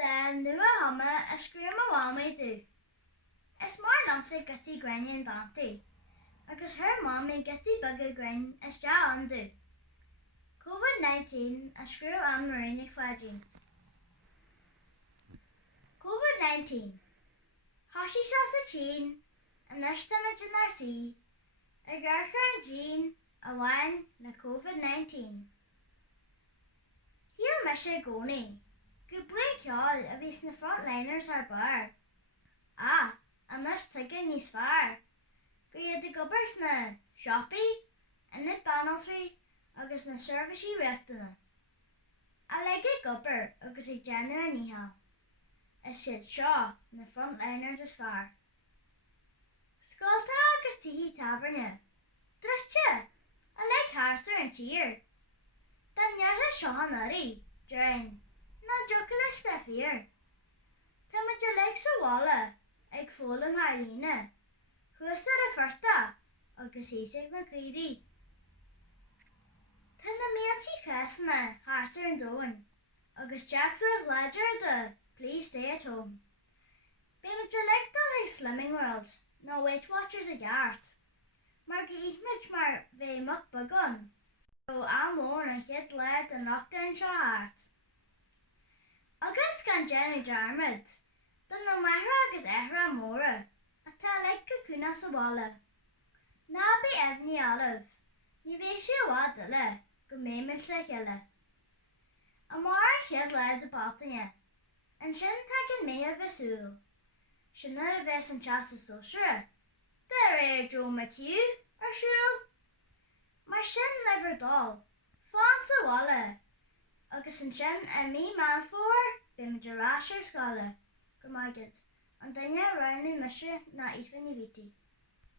nua hama a scríom a bháil mé dú. Is mar lomsa gotí gráine dantaí, agus thir má mé gotí bag gráin is deá an dú. COVID-19 a scríom an Marina Quadrin. COVID-19 Hoshi sa Chin an istamid in our sea, a garcha an Jean a wine na COVID-19. Hiel misha goni, go bui ceol a bhís na frontliners ar bar. An is tuige níos fearr, go iad a gobars na Shopee, Init Banalsry agus na servicey reachtainna. A leige gobar agus ag deanú a níhal. Is siad seo na frontliners is fearr. Scolta agus tihí tabarne. Drutse, a leig hartar an tír. Dan neartha seán orí, drain, na jocalis be fear. Tá muid a leig sa walla ag fólam Harlína. Chuasar a farta agus éisig na grídi. Tá na méantí casanna hartar an dóin, agus Jack's a ledger the please stay at home. Bé muid a leig dal ag Slimming World, no Weight Watchers a gart. Mar geithmid mar bheith muc bagan, so amór an chiad leid an lockdown seo hart. Agus gan Jenny Jarmid, dan no mahra agus ehra móra, a tá leig go cúna sa walla. Na be efni olive, ni bheith sé wad dyle, go méimid le chiile. A mar a chiad leid a baltaine, an sin tagin mé a bheitsúl. Sin ar a bheits an chas a sosra. There Joe McHugh ar siúl. Mar sin never dal, fáin sa walla, agus an sin a mí man fór be me de rás ar scala, go maigid, an daine ránú misise na ifan i viti.